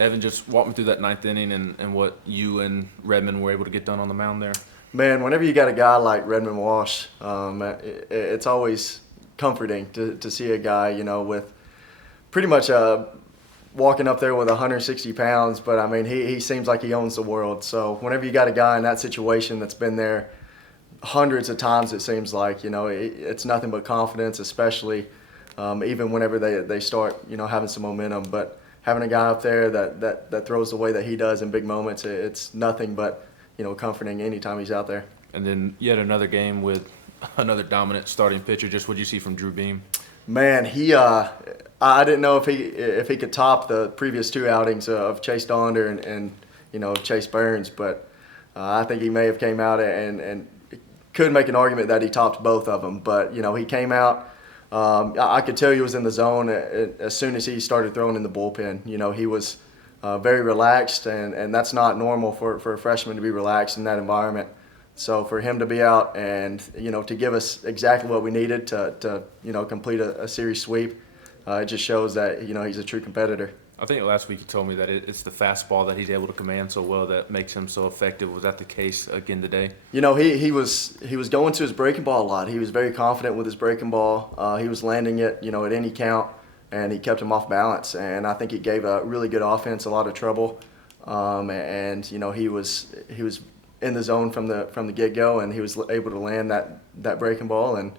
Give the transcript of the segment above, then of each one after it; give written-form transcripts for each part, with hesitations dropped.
Evan, just walk me through that ninth inning and what you and Redmond were able to get done on the mound there. Man, whenever you got a guy like Redmond Walsh, it's always comforting to see a guy, with pretty much walking up there with 160 pounds. But I mean, he seems like he owns the world. So whenever you got a guy in that situation that's been there hundreds of times, it seems like, it's nothing but confidence, especially even whenever they start, having some momentum. But having a guy up there that throws the way that he does in big moments, it's nothing but comforting anytime he's out there. And then yet another game with another dominant starting pitcher. Just what you see from Drew Beam. Man, I didn't know if he could top the previous two outings of Chase Donder and Chase Burns, but I think he may have came out and could make an argument that he topped both of them. But he came out. I could tell he was in the zone as soon as he started throwing in the bullpen. He was very relaxed, and that's not normal for a freshman to be relaxed in that environment. So for him to be out and to give us exactly what we needed to complete a series sweep, it just shows that he's a true competitor. I think last week you told me that it's the fastball that he's able to command so well that makes him so effective. Was that the case again today? He was going to his breaking ball a lot. He was very confident with his breaking ball. He was landing it at any count, and he kept him off balance. And I think he gave a really good offense a lot of trouble. And he was in the zone from the get-go, and he was able to land that breaking ball, and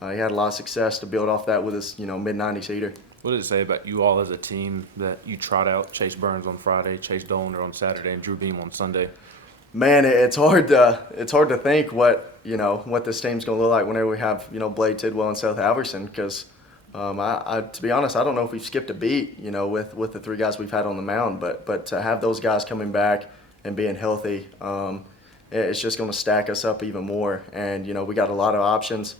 he had a lot of success to build off that with his mid-90s heater. What does it say about you all as a team that you trot out Chase Burns on Friday, Chase Dolender on Saturday, and Drew Beam on Sunday? Man, it's hard to think what this team's going to look like whenever we have Blade Tidwell and Seth Halverson, because to be honest, I don't know if we've skipped a beat with the three guys we've had on the mound, but to have those guys coming back and being healthy, it's just going to stack us up even more. And we got a lot of options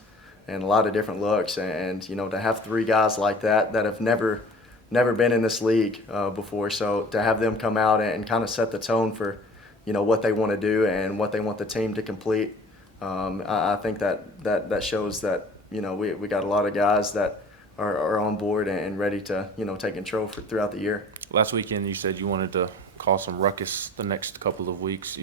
and a lot of different looks, and to have three guys like that have never been in this league before, so to have them come out and kind of set the tone for what they want to do and what they want the team to complete, I think that shows that we got a lot of guys that are on board and ready to take control throughout the year. Last weekend you said you wanted to cause some ruckus the next couple of weeks.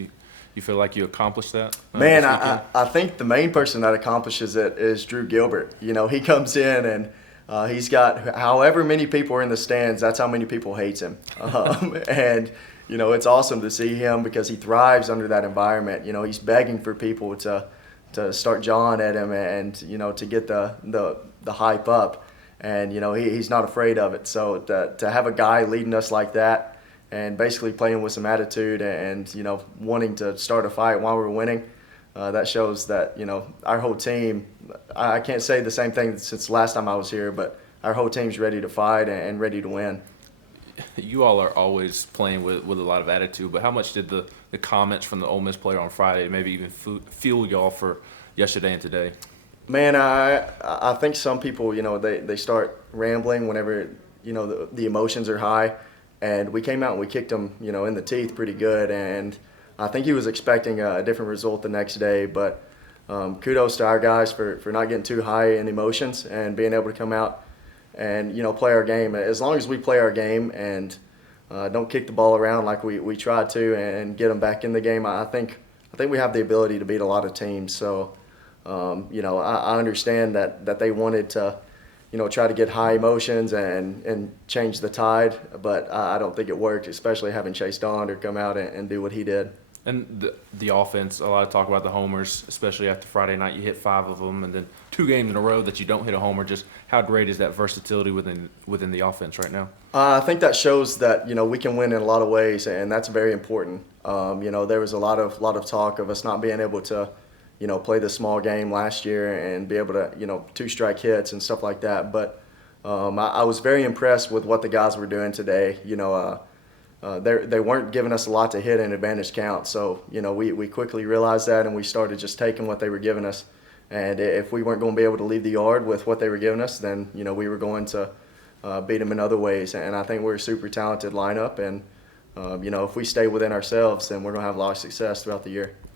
You feel like you accomplished that? Man, I think the main person that accomplishes it is Drew Gilbert. He comes in and he's got however many people are in the stands, that's how many people hates him. And it's awesome to see him because he thrives under that environment. He's begging for people to start jawing at him and to get the hype up. And he's not afraid of it. So to have a guy leading us like that, and basically playing with some attitude and wanting to start a fight while we're winning, that shows that our whole team. I can't say the same thing since last time I was here, but our whole team's ready to fight and ready to win. You all are always playing with a lot of attitude, but how much did the comments from the Ole Miss player on Friday maybe even fuel y'all for yesterday and today? Man, I think some people they start rambling whenever the emotions are high. And we came out and we kicked him, in the teeth pretty good. And I think he was expecting a different result the next day. But kudos to our guys for not getting too high in emotions and being able to come out and, play our game. As long as we play our game and don't kick the ball around like we tried to and get them back in the game, I think we have the ability to beat a lot of teams. So, I understand that they wanted to try to get high emotions and change the tide, but I don't think it worked, especially having Chase Donder come out and do what he did. And the offense, a lot of talk about the homers, especially after Friday night. You hit 5 of them, and then 2 games in a row that you don't hit a homer. Just how great is that versatility within the offense right now? I think that shows that we can win in a lot of ways, and that's very important. There was a lot of talk of us not being able to play the small game last year and be able to 2-strike hits and stuff like that. But I was very impressed with what the guys were doing today. They weren't giving us a lot to hit in advantage count. So, we quickly realized that, and we started just taking what they were giving us. And if we weren't going to be able to leave the yard with what they were giving us, then, we were going to beat them in other ways. And I think we're a super talented lineup. And, if we stay within ourselves, then we're going to have a lot of success throughout the year.